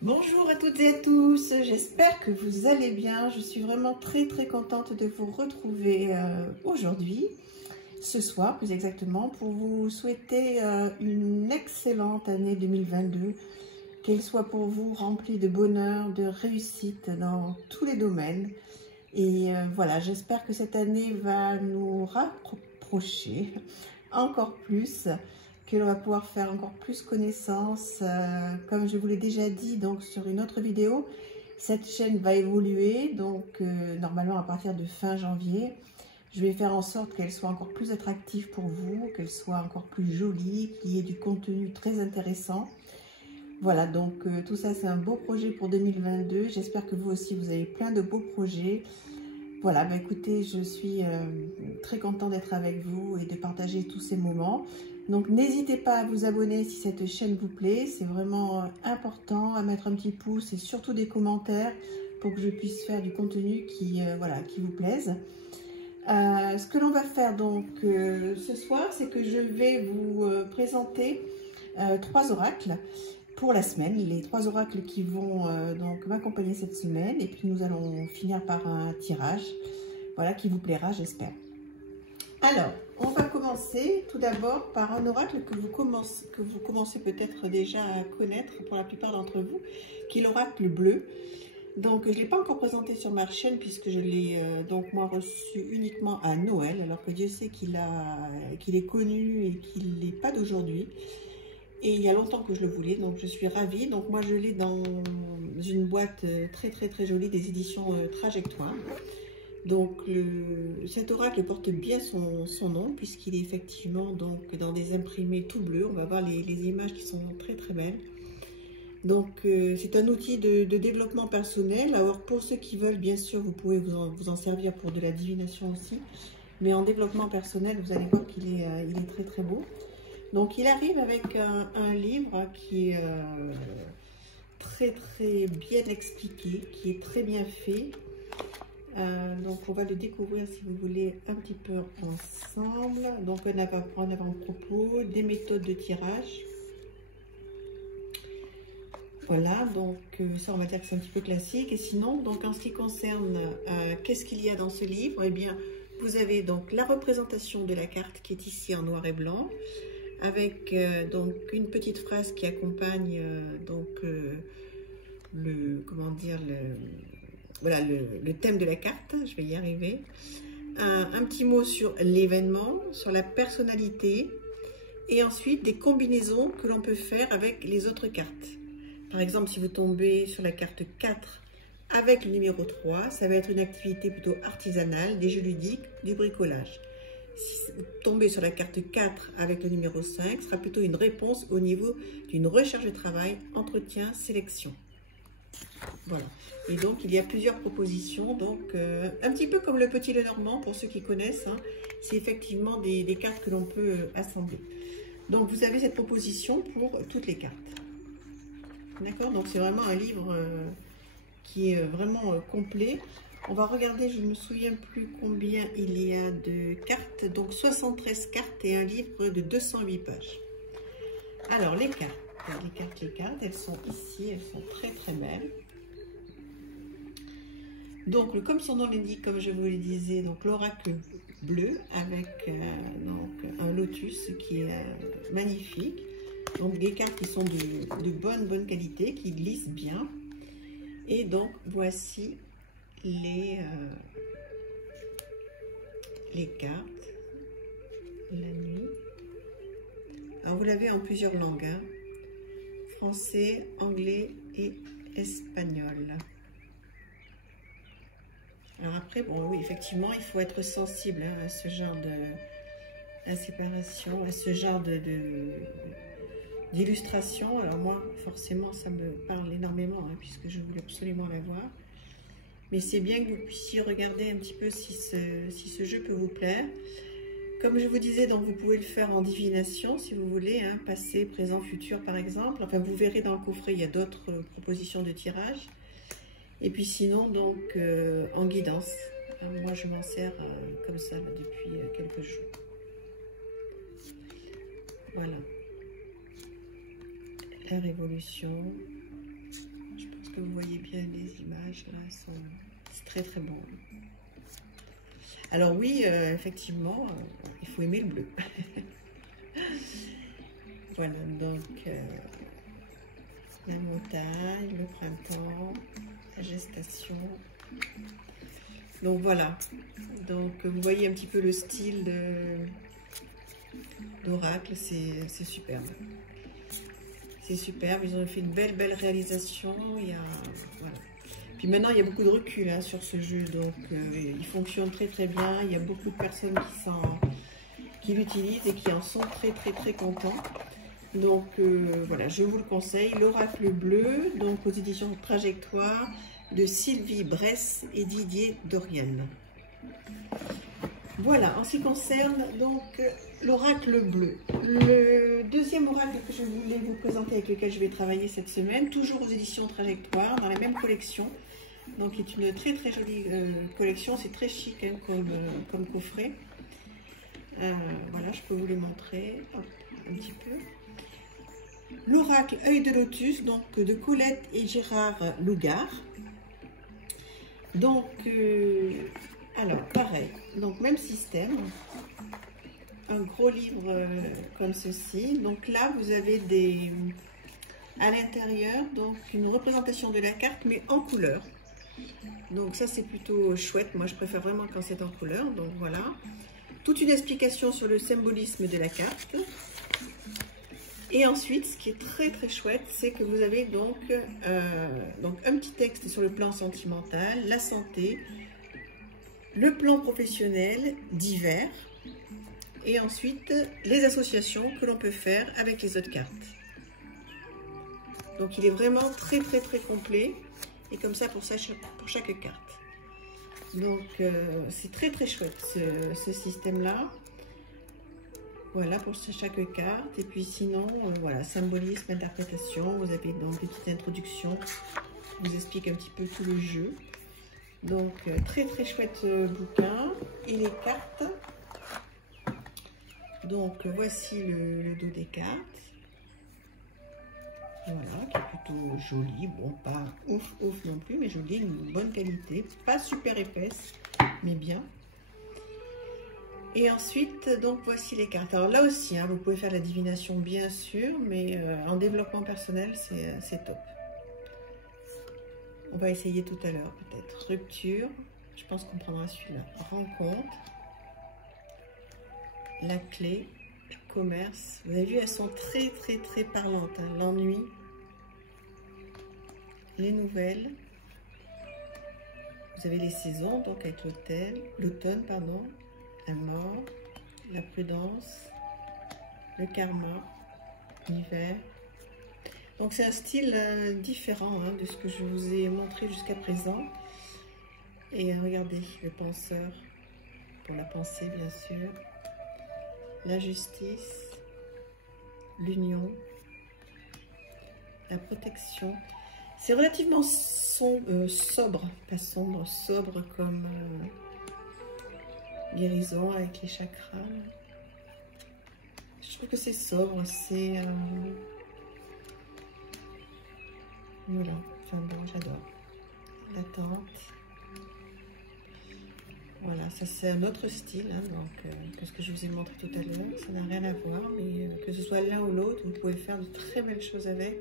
Bonjour à toutes et à tous, j'espère que vous allez bien. Je suis vraiment très contente de vous retrouver aujourd'hui, ce soir plus exactement, pour vous souhaiter une excellente année 2022, qu'elle soit pour vous remplie de bonheur, de réussite dans tous les domaines. Et voilà, j'espère que cette année va nous rapprocher encore plus, que l'on va pouvoir faire encore plus connaissance. Comme je vous l'ai déjà dit donc sur une autre vidéo, cette chaîne va évoluer, donc normalement à partir de fin janvier, je vais faire en sorte qu'elle soit encore plus attractive pour vous, qu'elle soit encore plus jolie, qu'il y ait du contenu très intéressant. Voilà, donc tout ça c'est un beau projet pour 2022. J'espère que vous aussi vous avez plein de beaux projets. Voilà, bah écoutez, je suis très contente d'être avec vous et de partager tous ces moments. Donc n'hésitez pas à vous abonner si cette chaîne vous plaît, c'est vraiment important, à mettre un petit pouce et surtout des commentaires pour que je puisse faire du contenu qui, voilà, qui vous plaise. Ce que l'on va faire donc ce soir, c'est que je vais vous présenter 3 oracles pour la semaine, les 3 oracles qui vont donc m'accompagner cette semaine, et puis nous allons finir par un tirage, voilà, qui vous plaira, j'espère. Alors, on va commencer tout d'abord par un oracle que vous commencez peut-être déjà à connaître pour la plupart d'entre vous, qui est l'oracle bleu. Donc, je ne l'ai pas encore présenté sur ma chaîne puisque je l'ai donc moi reçu uniquement à Noël, alors que Dieu sait qu'il est connu et qu'il n'est pas d'aujourd'hui. Et il y a longtemps que je le voulais, donc je suis ravie. Donc moi je l'ai dans une boîte très jolie des éditions Trajectoire. Donc cet oracle porte bien son nom, puisqu'il est effectivement donc dans des imprimés tout bleus. On va voir les images qui sont très belles. Donc c'est un outil de développement personnel. Alors pour ceux qui veulent, bien sûr, vous pouvez vous en servir pour de la divination aussi. Mais en développement personnel, vous allez voir qu'il est, il est très beau. Donc il arrive avec un livre qui est très bien expliqué, qui est très bien fait. Donc on va le découvrir si vous voulez un petit peu ensemble. Donc un avant-propos, des méthodes de tirage. Voilà, donc ça on va dire que c'est un petit peu classique. Et sinon, donc en ce qui concerne qu'est-ce qu'il y a dans ce livre, eh bien vous avez donc la représentation de la carte qui est ici en noir et blanc, avec donc une petite phrase qui accompagne le thème de la carte. Je vais y arriver. Un petit mot sur l'événement, sur la personnalité, et ensuite des combinaisons que l'on peut faire avec les autres cartes. Par exemple, si vous tombez sur la carte 4 avec le numéro 3, ça va être une activité plutôt artisanale, des jeux ludiques, du bricolage. Si vous tombez sur la carte 4 avec le numéro 5, ce sera plutôt une réponse au niveau d'une recherche de travail, entretien, sélection. Voilà. Et donc, il y a plusieurs propositions. Donc, un petit peu comme le Petit Lenormand, pour ceux qui connaissent, hein, c'est effectivement des cartes que l'on peut assembler. Donc, vous avez cette proposition pour toutes les cartes. D'accord? Donc, c'est vraiment un livre qui est vraiment complet. On va regarder, je ne me souviens plus combien il y a de cartes. Donc 73 cartes et un livre de 208 pages. Alors les cartes, elles sont ici, elles sont très belles. Donc comme son nom l'indique, comme je vous le disais, donc l'oracle bleu avec donc un lotus qui est magnifique. Donc des cartes qui sont de bonne qualité, qui glissent bien. Et donc voici les cartes, la nuit. Alors vous l'avez en plusieurs langues, hein, français, anglais et espagnol. Alors après, bon oui, effectivement, il faut être sensible hein, à ce genre de séparation, à ce genre d'illustration. Alors moi, forcément, ça me parle énormément, hein, puisque je voulais absolument la voir. Mais c'est bien que vous puissiez regarder un petit peu si ce jeu peut vous plaire. Comme je vous disais, donc vous pouvez le faire en divination si vous voulez, hein, passé, présent, futur par exemple. Enfin, vous verrez dans le coffret, il y a d'autres propositions de tirage. Et puis sinon, donc en guidance. Moi, je m'en sers comme ça là, depuis quelques jours. Voilà. La révolution. que vous voyez bien les images, là, c'est très très bon. Alors oui, effectivement, il faut aimer le bleu. Voilà, donc la montagne, le printemps, la gestation. Donc voilà, donc vous voyez un petit peu le style d'Oracle, c'est superbe. C'est superbe, ils ont fait une belle réalisation. Voilà. Puis maintenant, il y a beaucoup de recul hein, sur ce jeu, donc il fonctionne très bien. Il y a beaucoup de personnes qui l'utilisent et qui en sont très contents. Donc voilà, je vous le conseille, l'Oracle bleu, donc aux éditions Trajectoire, de Sylvie Bresse et Didier Dorian. Voilà, en ce qui concerne donc l'oracle bleu. Le deuxième oracle que je voulais vous présenter, avec lequel je vais travailler cette semaine, toujours aux éditions Trajectoire, dans la même collection. Donc c'est une très jolie collection, c'est très chic hein, comme coffret. Voilà, je peux vous les montrer un petit peu. L'oracle œil de lotus, donc de Colette et Gérard Lougard. Donc, alors pareil, donc même système, un gros livre comme ceci. Donc là, vous avez à l'intérieur, donc une représentation de la carte, mais en couleur. Donc ça, c'est plutôt chouette. Moi, je préfère vraiment quand c'est en couleur. Donc voilà, toute une explication sur le symbolisme de la carte. Et ensuite, ce qui est très chouette, c'est que vous avez donc un petit texte sur le plan sentimental, la santé, le plan professionnel, divers, et ensuite les associations que l'on peut faire avec les autres cartes. Donc il est vraiment très complet, et comme ça pour chaque carte. Donc c'est très chouette ce système-là. Voilà pour chaque carte. Et puis sinon, voilà, symbolisme, interprétation. Vous avez donc une petite introduction qui vous explique un petit peu tout le jeu. Donc très chouette bouquin. Et les cartes. Donc voici le dos des cartes. Voilà, qui est plutôt joli. Bon, pas ouf non plus, mais joli, une bonne qualité. Pas super épaisse, mais bien. Et ensuite, donc voici les cartes. Alors là aussi, hein, vous pouvez faire la divination bien sûr, mais en développement personnel, c'est top. On va essayer tout à l'heure peut-être. Rupture, je pense qu'on prendra celui-là. Rencontre, la clé, commerce. Vous avez vu, elles sont très parlantes. Hein. L'ennui, les nouvelles. Vous avez les saisons, donc avec l'automne, pardon. La mort, la prudence, le karma, l'hiver. Donc c'est un style différent hein, de ce que je vous ai montré jusqu'à présent. Et regardez, le penseur, pour la pensée bien sûr, la justice, l'union, la protection. C'est relativement sobre, pas sombre, sobre comme... guérison avec les chakras. Je trouve que c'est sobre, c'est voilà, enfin bon, j'adore. L'attente. Voilà, ça c'est un autre style hein, donc que ce que je vous ai montré tout à l'heure. Ça n'a rien à voir, mais que ce soit l'un ou l'autre, vous pouvez faire de très belles choses avec.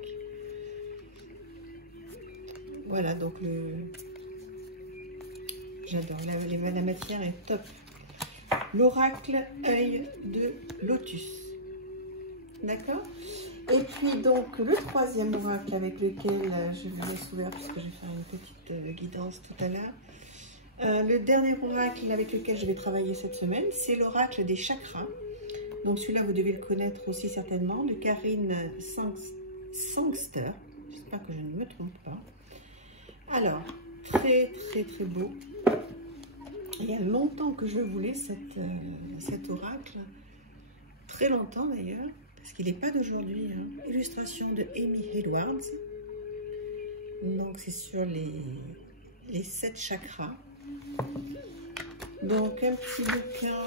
Voilà, donc j'adore, la matière est top. L'oracle œil de lotus. D'accord? Et puis donc le troisième oracle avec lequel je vous laisse ouvert parce que je vais faire une petite guidance tout à l'heure. Le dernier oracle avec lequel je vais travailler cette semaine, c'est l'oracle des chakras. Donc celui-là, vous devez le connaître aussi certainement, de Karine Sangster. J'espère que je ne me trompe pas. Alors, très beau. Il y a longtemps que je voulais cet oracle, très longtemps d'ailleurs, parce qu'il n'est pas d'aujourd'hui. Hein. Illustration de Amy Edwards. Donc c'est sur les 7 chakras. Donc un petit bouquin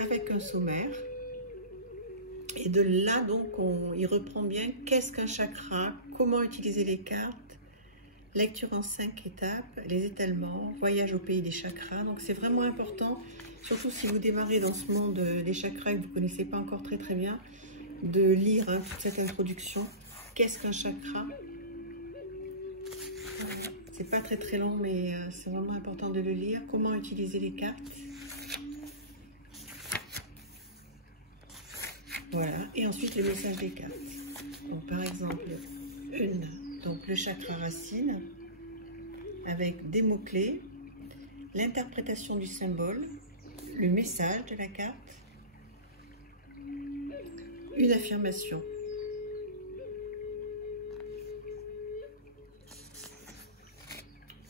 avec un sommaire. Et de là, donc, il reprend bien qu'est-ce qu'un chakra, comment utiliser les cartes, lecture en 5 étapes, les étalements, voyage au pays des chakras. Donc c'est vraiment important, surtout si vous démarrez dans ce monde des chakras et que vous ne connaissez pas encore très bien, de lire toute cette introduction. Qu'est-ce qu'un chakra? C'est pas très long, mais c'est vraiment important de le lire. Comment utiliser les cartes? Voilà, et ensuite le message des cartes. Donc par exemple, donc le chakra racine, avec des mots-clés, l'interprétation du symbole, le message de la carte, une affirmation.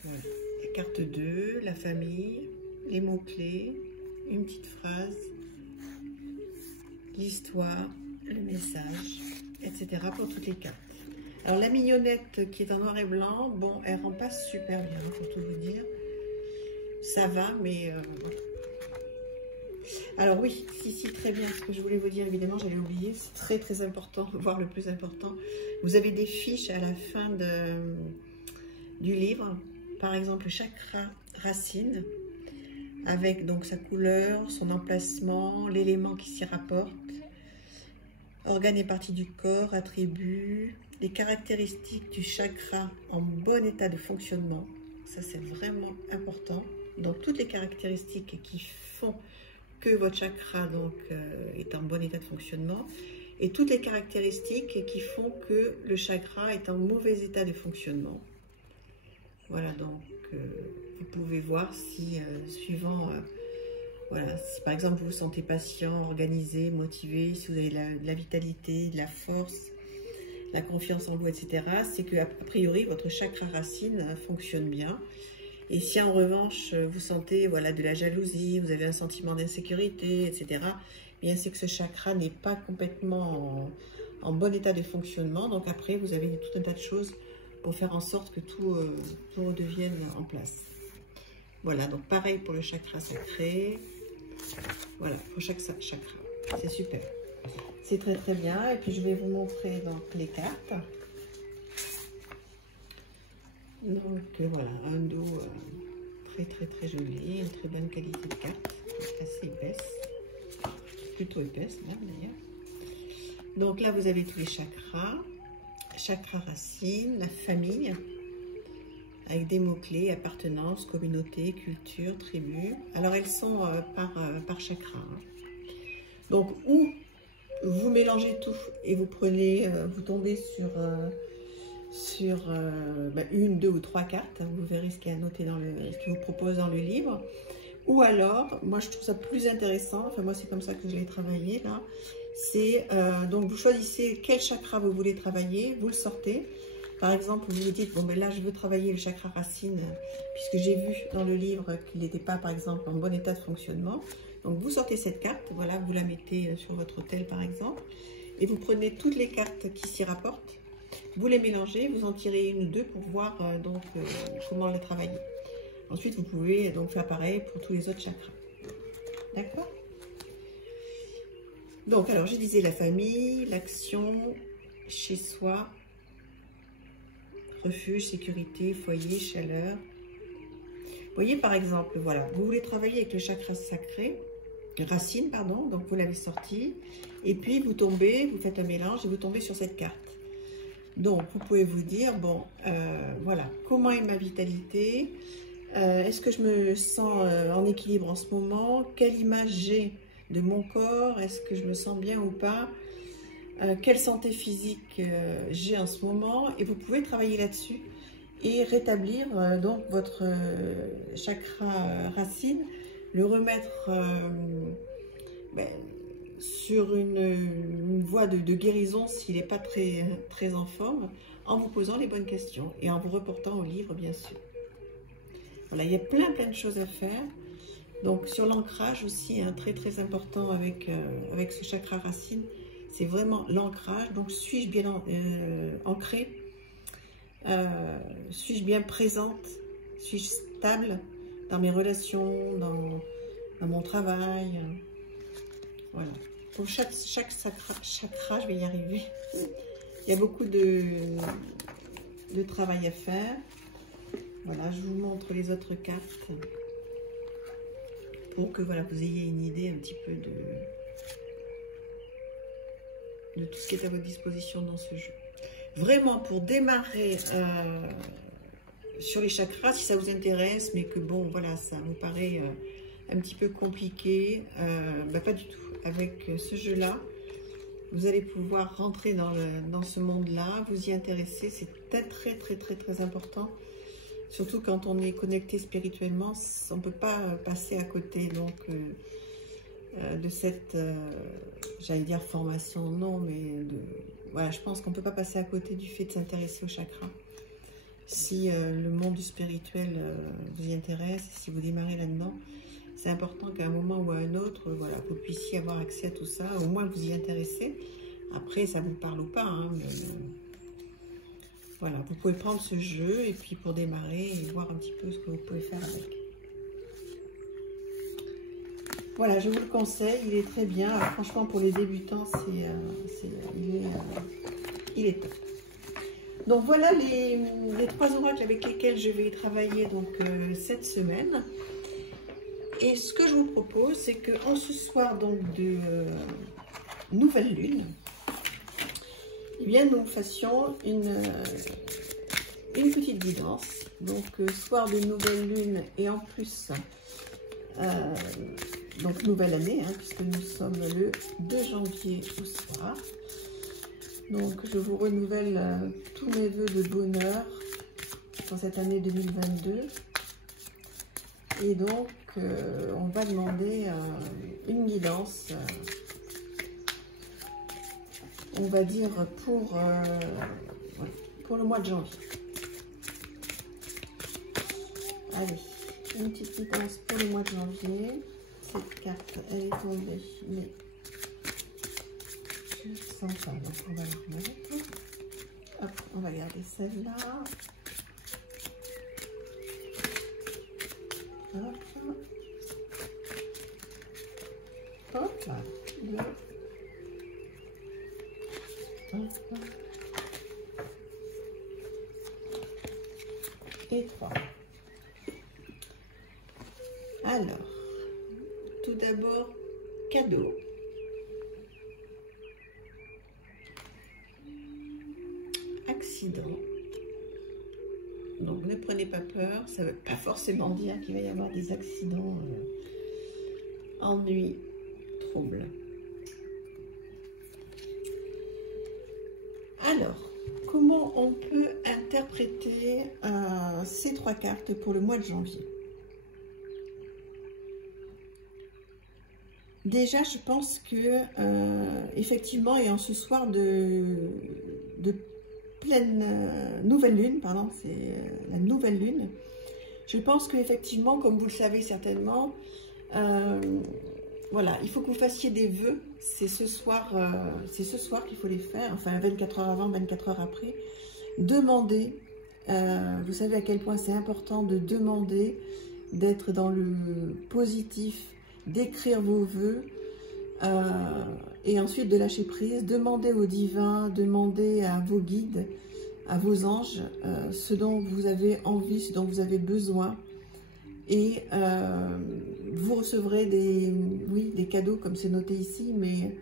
Voilà. La carte 2, la famille, les mots-clés, une petite phrase, l'histoire, le message, etc. pour toutes les cartes. Alors la mignonnette qui est en noir et blanc, bon, elle rend pas super bien, pour tout vous dire. Ça va, mais... Alors oui, si, très bien, ce que je voulais vous dire, évidemment, j'allais oublier, c'est très important, voire le plus important. Vous avez des fiches à la fin du livre, par exemple, le chakra racine, avec donc sa couleur, son emplacement, l'élément qui s'y rapporte, organes et parties du corps, attributs, les caractéristiques du chakra en bon état de fonctionnement. Ça, c'est vraiment important. Donc, toutes les caractéristiques qui font que votre chakra donc, est en bon état de fonctionnement et toutes les caractéristiques qui font que le chakra est en mauvais état de fonctionnement. Voilà, donc vous pouvez voir si, suivant, voilà, si par exemple vous vous sentez patient, organisé, motivé, si vous avez de la vitalité, de la force, la confiance en vous, etc., c'est que a priori votre chakra racine fonctionne bien. Et si en revanche vous sentez voilà, de la jalousie, vous avez un sentiment d'insécurité, etc., bien c'est que ce chakra n'est pas complètement en bon état de fonctionnement. Donc après vous avez tout un tas de choses pour faire en sorte que tout redevienne en place. Voilà, donc pareil pour le chakra sacré. Voilà, pour chaque chakra. C'est super. C'est très bien. Et puis je vais vous montrer donc les cartes. Donc voilà, un dos très joli, une très bonne qualité de carte, assez épaisse, plutôt épaisse même d'ailleurs. Donc là vous avez tous les chakras, chakra racine, la famille, avec des mots-clés, appartenance, communauté, culture, tribu. Alors elles sont par chakra. Donc ou vous mélangez tout et vous prenez, vous tombez sur une, deux ou trois cartes, vous verrez ce qui est noté dans ce qu'il vous propose dans le livre, ou alors, moi je trouve ça plus intéressant, enfin moi c'est comme ça que je l'ai travaillé là, c'est donc vous choisissez quel chakra vous voulez travailler, vous le sortez, par exemple vous vous dites, bon ben là je veux travailler le chakra racine, puisque j'ai vu dans le livre qu'il n'était pas par exemple en bon état de fonctionnement, donc vous sortez cette carte, voilà, vous la mettez sur votre autel par exemple, et vous prenez toutes les cartes qui s'y rapportent. Vous les mélangez, vous en tirez une ou deux pour voir comment les travailler. Ensuite, vous pouvez donc faire pareil pour tous les autres chakras. D'accord? Donc, alors, je disais la famille, l'action, chez soi, refuge, sécurité, foyer, chaleur. Vous voyez, par exemple, voilà, vous voulez travailler avec le chakra sacré, racine, pardon, donc vous l'avez sorti, et puis vous tombez, vous faites un mélange et vous tombez sur cette carte. Donc, vous pouvez vous dire, bon, voilà, comment est ma vitalité? Est-ce que je me sens en équilibre en ce moment? Quelle image j'ai de mon corps? Est-ce que je me sens bien ou pas? Quelle santé physique j'ai en ce moment? Et vous pouvez travailler là-dessus et rétablir donc votre chakra racine, le remettre sur une voie de guérison s'il n'est pas très en forme, en vous posant les bonnes questions et en vous reportant au livre, bien sûr. Voilà, il y a plein de choses à faire. Donc, sur l'ancrage aussi, hein, très important avec ce chakra racine, c'est vraiment l'ancrage. Donc, suis-je bien ancrée? Suis-je bien présente? Suis-je stable dans mes relations, dans mon travail? Voilà. Pour chaque chakra, je vais y arriver. Il y a beaucoup de travail à faire. Voilà, je vous montre les autres cartes pour que voilà, vous ayez une idée un petit peu de tout ce qui est à votre disposition dans ce jeu. Vraiment, pour démarrer sur les chakras, si ça vous intéresse, mais que bon, voilà, ça vous paraît un petit peu compliqué, bah, pas du tout. Avec ce jeu-là, vous allez pouvoir rentrer dans ce monde-là, vous y intéresser, c'est très important. Surtout quand on est connecté spirituellement, on ne peut pas passer à côté donc, de cette, j'allais dire formation, non, mais voilà, je pense qu'on ne peut pas passer à côté du fait de s'intéresser au chakra. Si le monde spirituel vous y intéresse, si vous démarrez là-dedans, c'est important qu'à un moment ou à un autre, voilà, vous puissiez avoir accès à tout ça, au moins vous y intéressez. Après, ça vous parle ou pas, hein, mais, voilà, vous pouvez prendre ce jeu et puis pour démarrer et voir un petit peu ce que vous pouvez faire avec. Voilà, je vous le conseille, il est très bien. Alors, franchement, pour les débutants, il est top. Donc voilà les 3 oracles avec lesquels je vais travailler donc, cette semaine. Et ce que je vous propose, c'est qu'en ce soir donc, de nouvelle lune, eh bien, nous fassions une petite guidance. Donc, soir de nouvelle lune et en plus, donc nouvelle année, hein, puisque nous sommes le 2 janvier au soir. Donc, je vous renouvelle tous mes vœux de bonheur pour cette année 2022. Et donc, on va demander une guidance. On va dire pour le mois de janvier. Allez, une petite guidance pour le mois de janvier. Cette carte, elle est tombée, mais je ne sens pas, donc on va la remettre. Hop, on va garder celle-là. Hop. Hop, là. 2. Et 3. Alors, tout d'abord, cadeau. Accident. Donc, ne prenez pas peur, ça ne veut pas forcément dire qu'il va y avoir des accidents, ennuis, troubles. Alors, comment on peut interpréter ces 3 cartes pour le mois de janvier? Déjà, je pense que, effectivement, et en ce soir de pleine nouvelle lune, pardon, c'est la nouvelle lune, je pense qu'effectivement, comme vous le savez certainement, voilà, il faut que vous fassiez des vœux. C'est ce soir qu'il faut les faire, enfin 24 heures avant, 24 heures après. Demandez, vous savez à quel point c'est important de demander, d'être dans le positif, d'écrire vos vœux et ensuite de lâcher prise. Demandez au divin, demandez à vos guides, à vos anges, ce dont vous avez envie, ce dont vous avez besoin. Et vous recevrez des cadeaux comme c'est noté ici, mais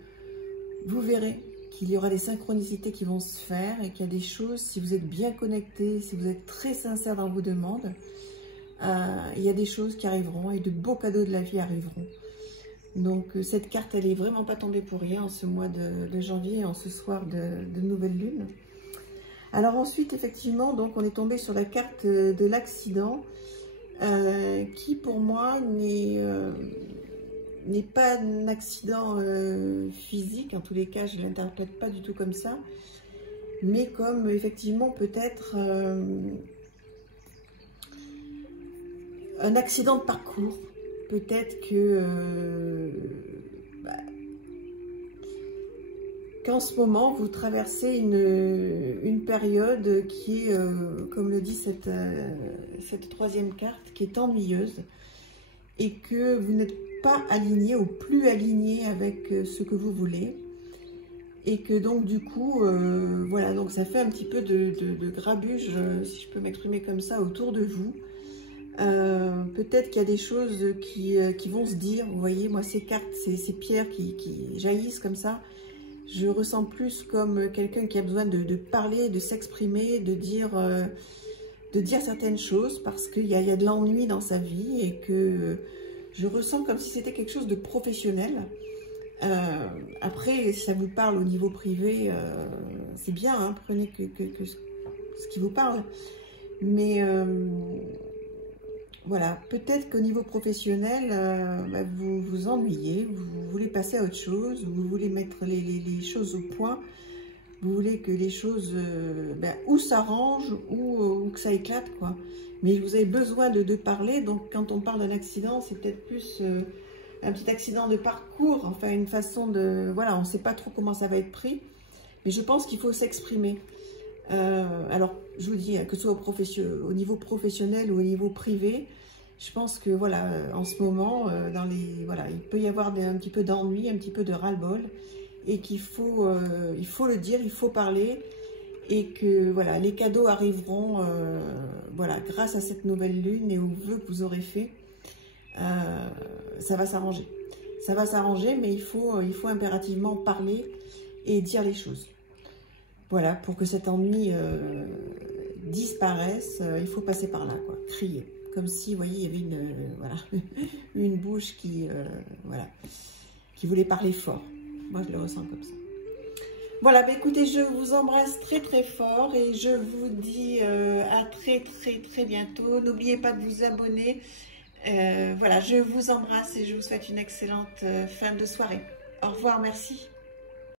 vous verrez qu'il y aura des synchronicités qui vont se faire et qu'il y a des choses, si vous êtes bien connecté, si vous êtes très sincère dans vos demandes, il y a des choses qui arriveront et de beaux cadeaux de la vie arriveront. Donc cette carte, elle n'est vraiment pas tombée pour rien en ce mois de janvier, en ce soir de nouvelle lune. Alors ensuite, effectivement, donc on est tombé sur la carte de l'accident, qui pour moi n'est pas un accident physique. En tous les cas, je ne l'interprète pas du tout comme ça, mais comme effectivement peut-être un accident de parcours. Peut-être que qu'en ce moment vous traversez une période qui est, comme le dit cette 3e carte, qui est ennuyeuse et que vous n'êtes pas aligné ou plus aligné avec ce que vous voulez. Et que donc du coup, voilà, donc ça fait un petit peu de grabuge, si je peux m'exprimer comme ça, autour de vous. Peut-être qu'il y a des choses qui vont se dire, vous voyez, moi ces cartes, ces pierres qui jaillissent comme ça, je ressens plus comme quelqu'un qui a besoin de parler, de s'exprimer, de dire certaines choses, parce qu'il y a de l'ennui dans sa vie, et que je ressens comme si c'était quelque chose de professionnel. Après, si ça vous parle au niveau privé, c'est bien, hein, prenez que ce qui vous parle. Mais voilà, peut-être qu'au niveau professionnel, vous vous ennuyez, vous voulez passer à autre chose, vous voulez mettre les choses au point, vous voulez que les choses ou s'arrangent ou que ça éclate, quoi. Mais vous avez besoin de parler, donc quand on parle d'un accident, c'est peut-être plus un petit accident de parcours, enfin une façon de... Voilà, on ne sait pas trop comment ça va être pris, mais je pense qu'il faut s'exprimer. Alors, je vous dis, que ce soit au niveau professionnel ou au niveau privé, je pense que, voilà, en ce moment, voilà, il peut y avoir un petit peu d'ennui, un petit peu de ras-le-bol, et qu'il faut, il faut le dire, il faut parler, et que, voilà, les cadeaux arriveront, voilà, grâce à cette nouvelle lune et aux vœux que vous aurez fait. Ça va s'arranger. Ça va s'arranger, mais il faut impérativement parler et dire les choses. Voilà, pour que cet ennui disparaisse, il faut passer par là, quoi, crier. Comme si, vous voyez, il y avait voilà, une bouche voilà, qui voulait parler fort. Moi, je le ressens comme ça. Voilà, bah écoutez, je vous embrasse très très fort et je vous dis à très bientôt. N'oubliez pas de vous abonner. Voilà, je vous embrasse et je vous souhaite une excellente fin de soirée. Au revoir, merci.